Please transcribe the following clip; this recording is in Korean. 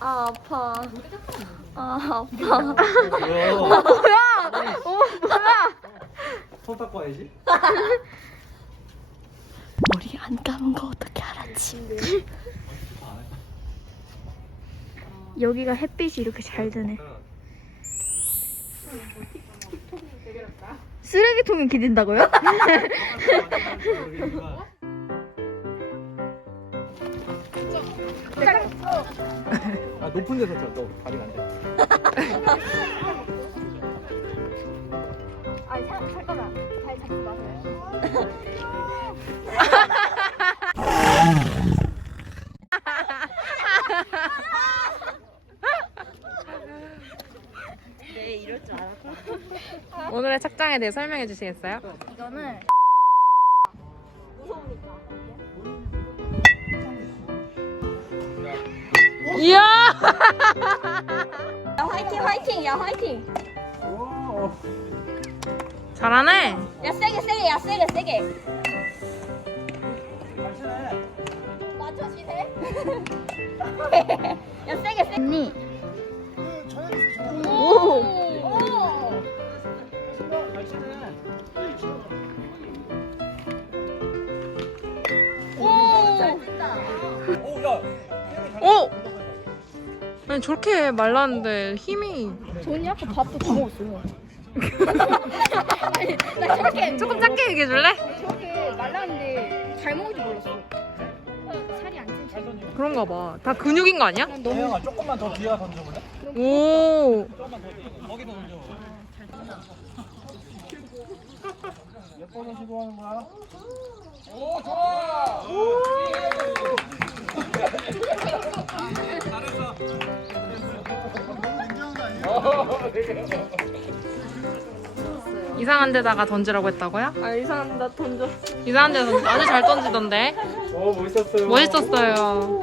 아 아파. 아 아파. 뭐야? 뭐야? 어 뭐야? 손 닦고 와야지. 머리 안 감은 거 어떻게 알았지? 여기가 햇빛이 이렇게 잘 드네. 쓰레기통이 기댄다고요? 높은 데서 쳐. 너 다리가 안 돼. 아니 잠깐만 잘 잡지 마세요. 오늘의 착장에 대해 설명해 주시겠어요? 이거는 이야! 야 화이팅 화이팅 야 화이팅. 오. 잘하네. 야 세게 세게 야 세게 세게. 맞춰지네. 야 세게 세게. 언니. 오. 오. 오. 오! 아니 저렇게 말랐는데 힘이 전이 아까 밥도 다 먹었어요. 아니, 나 저렇게 조금 작게 얘기해 줄래? 저렇게 말랐는데 잘 먹을 줄 몰랐어. 살이 안 찐지. 그런가 봐. 다 근육인 거 아니야? 대영아 조금만 더 뒤에 던져볼래? 오. 조금만 더. 거기도 던져. 예뻐서 시도하는 거야. 오 좋아. 이상한 데다가 던지라고 했다고요? 아 이상한 나 던져. 이상한 데 던지 아주 잘 던지던데. 오 멋있었어요. 멋있었어요.